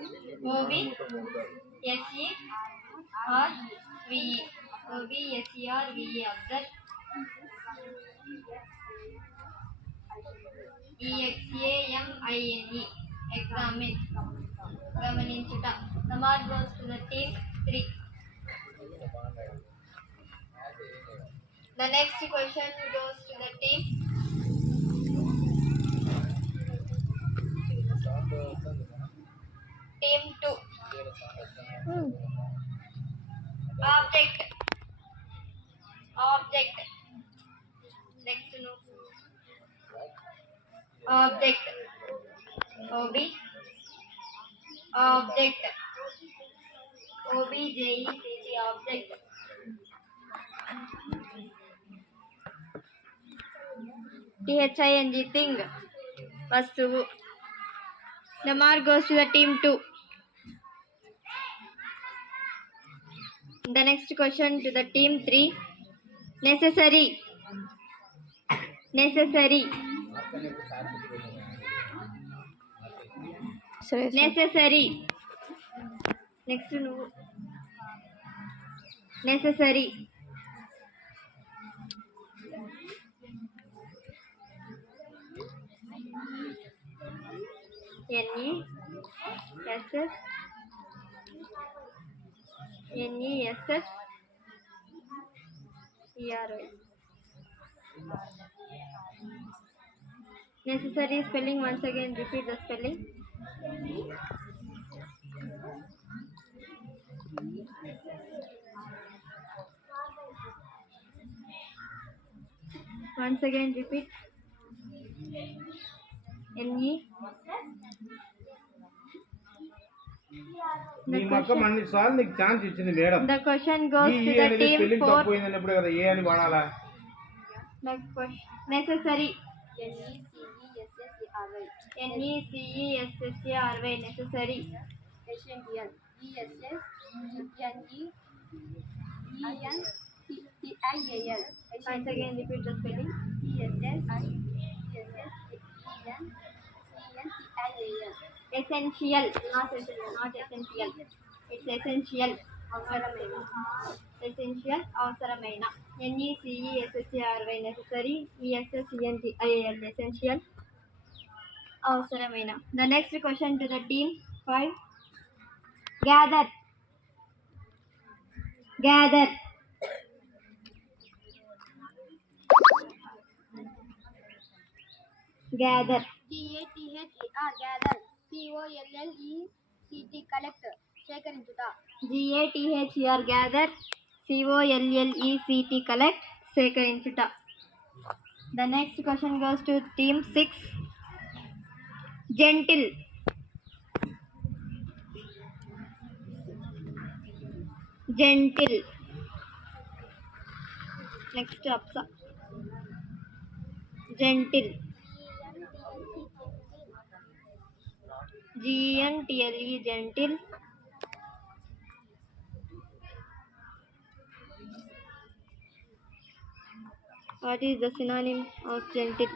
OBSERVE. OBSERVE. Observe. EXAMINE. Examine. Gamaninchuta. The mark goes to the team 3. The next question goes to the team team 2. Object. Object. Next no. Object. OB. Object. OBJECT. Object. THING. Thing. Vastuvu. The mark goes to the team 2. The next question to the team 3. Necessary. Necessary. Necessary. Next no. Necessary. NESS. NESS. ERY. Necessary spelling. Once again repeat the spelling. Once again repeat. NE. The question goes to the team 4. Necessary. NECESSERY. Necessary. Essential. ESSENTIAL. Once again repeat the spelling. Essential. Not essential. Not essential. It's essential. Essential. Avasaramaina. NECESSERY. Necessary. ESSENTIAL. Essential. Avasaramaina. The next question to the team 5. Gather. Gather. Gather. GATHER. Gather. COLLECT. Collect. Shekarinchuta. GATHER. Gather. COLLECT. Collect. Shekarinchuta. The next question goes to team 6. Gentle. Gentle. Next Apsa. Gentle. GENTLE. Gentle. What is the synonym of gentle?